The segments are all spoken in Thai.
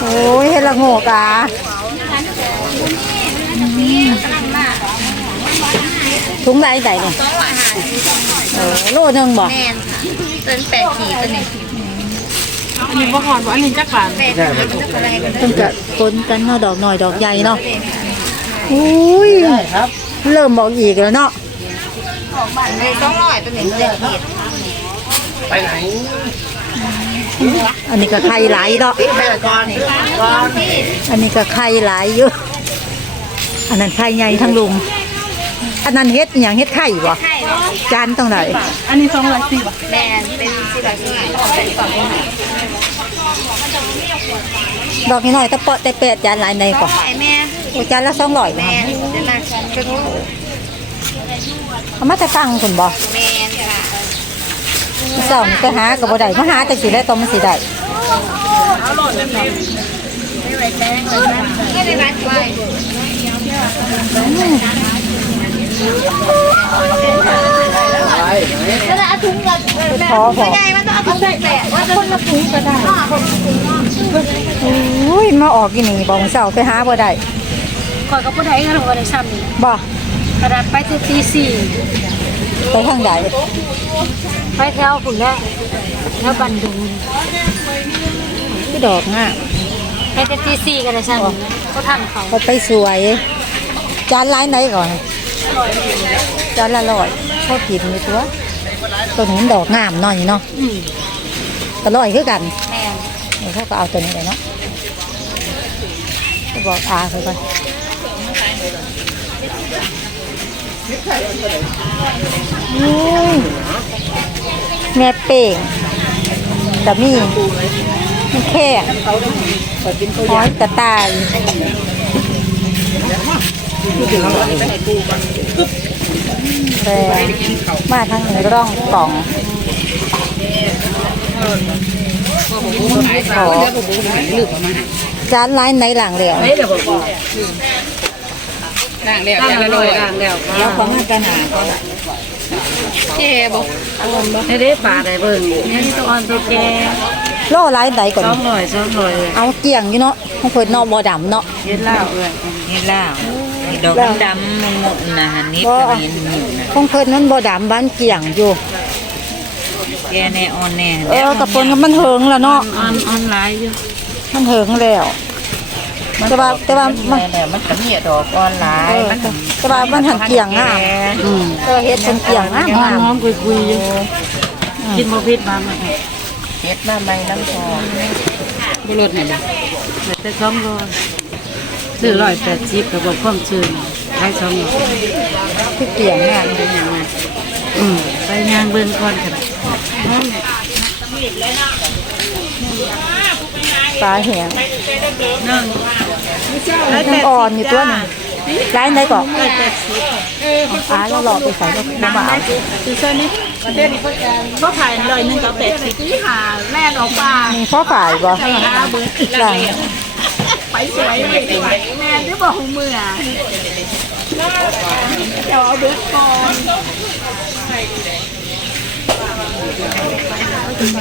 โอ้ยเฮ็ดละโงกอะถุงใดใดเนี่ยโอ้โลหนึงบ่แม่นค่ะเป็นแปดขีดตัวนี้อันนี้บ่ฮอดบ่อันนี้จักบาทแปดขีดมันจะอะไรกันเพิ่นก็ปนกันเนาะดอกน้อยดอกใหญ่เนาะอุ้ยเริ่มบอกอีกแล้วเนาะออกบ้านเลยต้องร้อยตัวนี้เจ็ดขีด อันนี้ก็ไข่หลายเนาะแม่ก้อนนี่ก้อนที่อันนี้ก็ไข่หลายอยู่อันนั้นไข่ใหญ่ทั้งลุมอันนั้นเฮ็ดอหย่างเฮ็ดไข่บ่ไข่เนาะจานตรงไหนอันนี้210บาทแม่นเป็นสี่ร้อยสี่ออกเป็นกล่องนี้ดอกน้อยๆตะเปาะแต่แปดจานหลายในก่อนไข่แม่โอ้จานละ200บ่แม่นเดี๋ยวมาเป็นเอามาแต่ตั้งคุณบ่แม่น ค่ะเจ้านี่ไปหาก็บ่ได้มาหาแต่สิได้ตอนมันสิได้ไม่ได้ร้านไว้แล้วเอาถุงกับพอพอใหญ่มันต้องเอาถุงแปะว่าคนละถุงก็ได้อุ้ยมาออกอีนี่บ่มื้อเช้าไปหาบ่ได้ข่อยก็บ่ได้กันบ่ได้ซ้ำนี่บ่กระดาษไปแต่ตีสี่ไปทางใด ไปแถวพุ่นแหละแถวบันดุงคือดอกงามไปแต่ตีสี่ก็ได้ซ้ำนี่ก็ทันเขาเขาไปสวย จานร้านไหนก่อน จานละร้อยเขากินอยู่ตัวตัวนี้มันดอกงามหน่อยเนาะอืมก็ร้อยคือกันแม่นนี่เขาก็เอาตัวนี้เลยเนาะก็บอกอาเขาไป อุ้ยแม่เป่งแต่มีมันแค่หอยกระตายแรงมาทางนี้ร่องกล่องขอจานไลน์ไหนหลังเหลว ล้างแล้วแล้วล้างแล้วเราของงานกันหาเจ๊บ่ได้ได้ปลาได้เบิ่งนี่ตัวอ่อนตัวแก่โลไลน์ไหนก่อน200 200เอาเกี่ยงอยู่เนาะของเพิ่นเนาะบ่ดำเนาะเฮ็ดลาวเอ้ยเห็นแล้วไอ้ดอกดำๆมันหมดนะฮันนี่บ่ก็เห็นหมดนะของเพิ่นนั้นบ่ดำบ้านเกี่ยงอยู่แกแน่ออนแน่เออกระปนก็มันเหิงแล้วเนาะออนออนไลน์อยู่มันเหิงแล้ว แต่ว่าแต่ว่ามันแต่มันก็มีดอกออนไลเอน์อมันก็แต่ว่ามันหันเกี่ยงงามอืมเออเฮ็ดเป็นเกี่ยงงามหงามอมๆคุยๆอยู่กินบ่ผิดมาบ่เฮ็ดมาใหม่น้ำทองบ่ลดนี่บ่แต่200ซื้อ180ก็บ่พร้อมซื้อขาย200คือเกี่ยงงามอืมไปงานเบิ่งก่อนค่ะ ปลาแห้งนั่งมันอ่อนอยู่ตัวหนึงร้านไหนก่อนปลาแล้วหลอกไปใส่ก็บ่มาเอาคือเส้นนี้เส้นนี้ก็ขายลอยหนึ่งกับเป็ดสิที่หาแล่นออกมามีข้อฝ่ายบ่ไปหาเบิร์ดจ้ะไปสวยเลยแม่ที่บอกเมื่อเดี๋ยวเอาเบิร์ดก่อน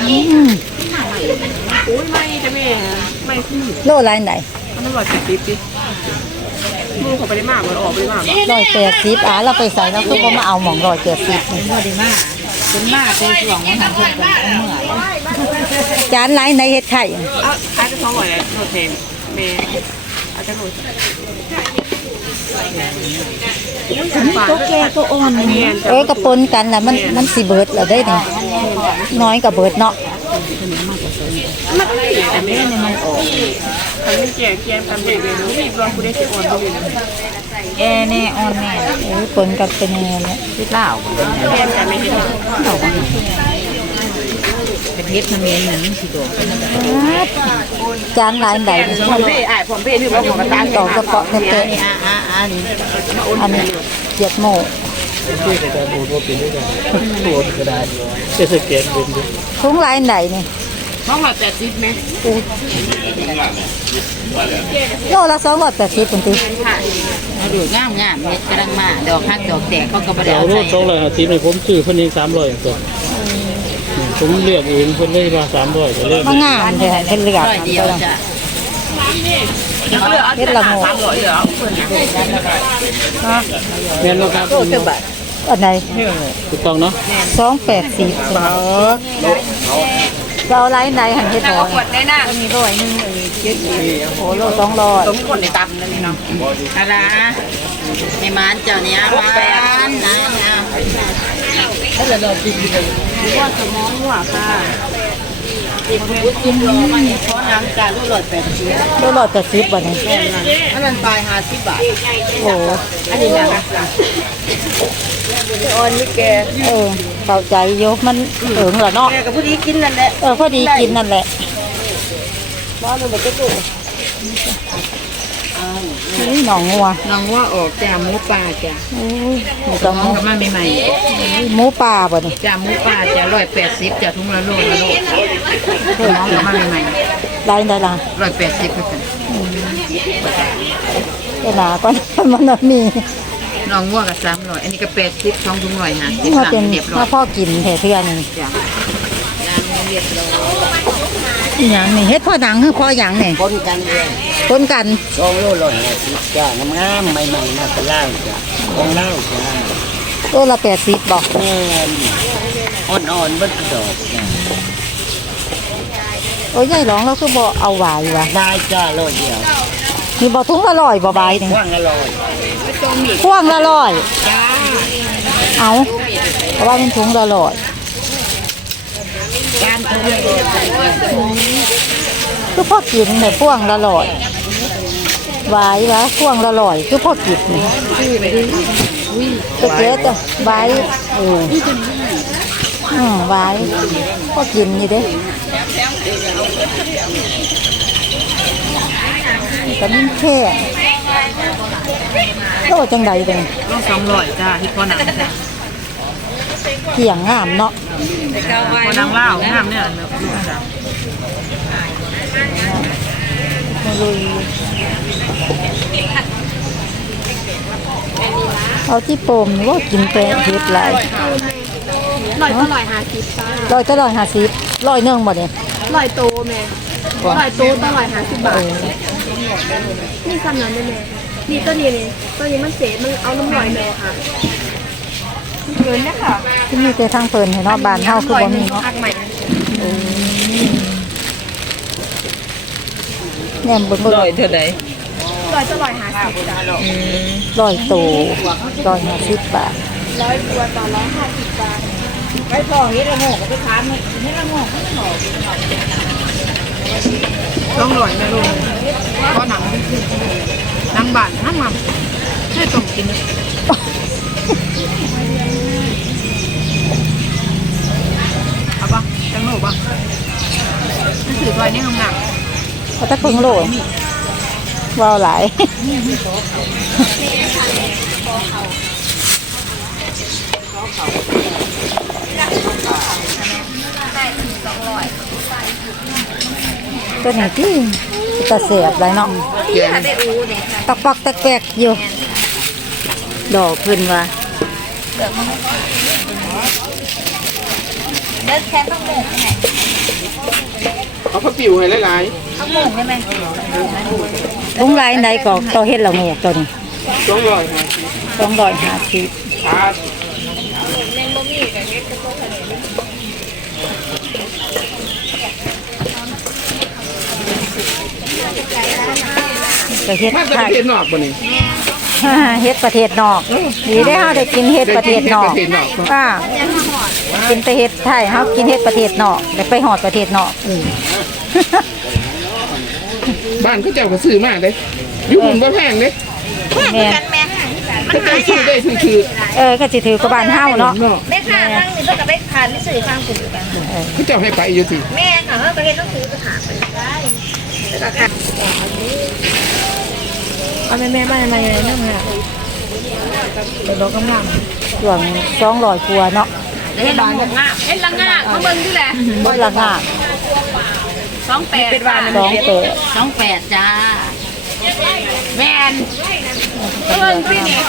อืมอุ้ยไม่จะแม่ไม่ขึ้นโลร้านไหนมันอร่อยสิบปิ๊บดิมือเขาไปได้มากมันออกไปได้มากร้อยแปดสิบอะเราไปใส่แล้วคือบ่มาเอาหม่องร้อยแปดสิบบ่ได้มาเป็นมาเป็นช่วงมันหันเพิ่นก็เอาเมื่อจานร้านไหนเฮ็ดไข่อะขายจะท้องไหวเลยโนเทมเมย์ อาจจะหนุนตัวแก่ตัวอ่อนเมียนเออกระปนกันแล้วมันมันสิเบิดแล้วได้นี่น้อยกับเบิดเนาะมันไม่แต่แม่เนี่ยมันออกทำให้แก่แก่ทำเด็กเลยรู้มีรองกูได้เสียอ่อนไปเลยแกแน่ออนแน่โอ้ยปนกันเป็นยังไงเนี่ยที่ลาวแก่แต่ไม่เห็นหรอก เป็นเฮ็ดมันเมีนนั่นสิดอกจานร้านไหนนี่ผมเพ่ไอ้ผมเพ่ที่เราของกระตานดอกกระเปาะเตะอ่าอ่าอ่านี่ๆอันนี้เหยียดโม่ที่ในการโอนว่าเป็นด้วยกันโอนก็ได้จะสแกนเป็นด้วยทุ่งร้านไหนนี่ท้องหลับแต่ซิดไหมโลละสองร้อยแปดสิบคุณตีเอาดูงามงามเฮ็ดกำลังมา ดอกฮักดอกแตกเขาก็บ่ได้เดาใส่ดสองร้อยห้าสิบในผมซื้อเพิ่นเองสามร้อยตัว ผมเลือกเองเพิ่นเลยมาสามร้อยก็เลือกมางามแท้เป็นเหลือกร้อยเดียวจ้ะเฮ็ดละโงกสามร้อยเหรอฮะแม่นบ่ครับอันไหนถูกต้องเนาะสองแปดสิบเราเอาไลน์ไหนหันเฮ็ดหอขวดได้นะมีร้อยหนึงเออเจ็ดโอ้โลสองร้อยต้มคนในตำนั่นนี่เนาะอะไรในมานเจ้าเนี้ยมานนะนะ ถ้าเราเรากินเลยว่าสมองหัวค่ะติดพุทธิมรอมาเนี่ยเพราะน้ำการรู้หลอดแปดชิ้นโลร้อยแปดสิบวันนี้อันนั้นปลายห้าสิบบาทโอ้อันนี้นะคะออนนี่แกเออเข้าใจโยมันเอิงเหรอเนาะแกกับผู้นี้กินนั่นแหละเออพอดีกินนั่นแหละบ้านเราไม่ได้ ดูนี่หนองงัวน้องว่าออกจากหมูป่าจ้ะโอ้ยหมูกระน้มูองกับมาใหม่หมูป่าบ่นี่ๆจ้ะหมูป่าจ้ะร้อยแปดสิบจ้ะทุ่งละโลละโลน้องกับมาใหม่ไลน์ได้ละๆร้อยแปดสิบค่ะเวลาก็มันน่ะมีน้องว่ากับสามร้อยอันนี้ก็แปดสิบสองถุงร้อยห้าสิบมาสามเป็นเรียบร้อมายพ่อกินแท้เทื่อนึงจ้ะยาง เรียบร้อยอีหยังนี่เฮ็ดพ่อดังคือพ่อหยังนี่คนกันเองคนกันสองโลร้อยห้าสิบจ้างามๆใหม่ๆมาตะล่างจ้ะของเล่าจ้ะโลละ80บอกแม่นอ่อนๆเบิดดอกจ้ะโอ้ยยายร้องเราคือบ่เอาหวายว่ะบายจ้าโลเดียวมีบ่ทุงละร้อยบ่บายนี่ว่างอร่อยพ่วงละร้อยเอาเพราะว่าเป็นถุงละร้อย การถุงละโล คือพ่อกินเนี่ยพ่วงละร้อยหวายวะพ่วงละร้อยคือพ่อกินนี่ก็เจ๊จ้ะหวายเอออืมหวายพ่อกินนี่เด้ก็นิ่แค่โลจังใดเป็นต้องสองร้อยจ้ะที่พ่อหนังจ้ะ เกี่ยงงามเนาะพ่อหนังเล่าห้ามเนี่ยเนาะลุยเอาที่โปมนี่ว่ากินไปเฮ็ดหลายลอยก็ลอยหาสิบจ้าร้อยก็ร้อยห้าสิบร้อยหนึ่งบ่เนี่ยลอยโตแม่ลอยโตต้องลอยหาสิบบาทนี่ซ้ำนั้นได้แม่นี่ตัวนี้นี่ตัวนี้มันเศษมันเอาน้ำลอยแม่ค่ะ เงินเนี่ยค่ะที่มีแต่ทางเพิ่นให้เนาะบ้านเฮาคือบ่มีเนาะพักใหม่แหนมเบิ่งเบิ่งร้อยเท่าไหร่ลอยจะลอยหาสิบจ้าร้อยโตร้อยห้าสิบบาทร้อยตัวต่อร้อยห้าสิบบาทไปพอเฮ็ดละโงกก็ไปทานเฮ็ดละโงกต้องร้อยแม่ลูกพ่อหนังหนังบานน้ำมันให้ต้องกินเอาปะจังโลปะหนังสือซอยนี่งาม เขาจะเพิ่งโลว้าวหลายตัวนี้ที่ตะเสียบไรเนาะตักปักตะแกกอยู่ ดอกเพิ่นว่าเดินแค่ต้องหมูไงเอาผ้าปิวให้หลาย เอาหมูใช่ไหมลุงไรไหนก็ต่อเฮ็ดละโงกตัวนี้ๆสองร้อยห้าสิบต้องร้อยห้าสิบครับก็เฮ็ดมาจากไทประยเทศนอกบ่นี่เฮ็ดประเทศนอกดีได้เฮาได้กินเฮ็ดประเทศนอกได้กินเฮ็ดประเทศนอกเนาะอ่ากินแต่เฮ็ดไทยเฮากินเฮ็ดประเทศนอกได้ไปฮอดประเทศนอกอือ บ้านเขาเจ้าก็ซื้อมากเลยอยู่หุ่นบ่แพงเด้แม่นแม่เขาเจ้าซื้อได้ถือคือเออก็สิถือกับบ้านเฮาเนาะเนาะแม่ค่ะนั่งนี่เพื่อกับแม่ค่ะนี่สื่อฟังคุณกันเขาเจ้าให้ไปอยู่สิแม่ค่ะเขาก็เห็นต้องซื้อกระถางไปได้แล้วก็ค่ะเอาแม่แม่บ้านอะไรนั่งค่ะเดี๋ยวเรากำลังช่วง200กว่าเนาะเห็นละงงเห็นละงาเขาเบิ่งที่แหละบ่ละงา สองแปดเป็สองแปดสองแปดจ้าแมนเพิ่งพี่นี่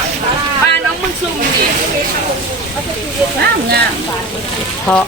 ปลาน้องมึงซุ่มดิงาเงาเพราะ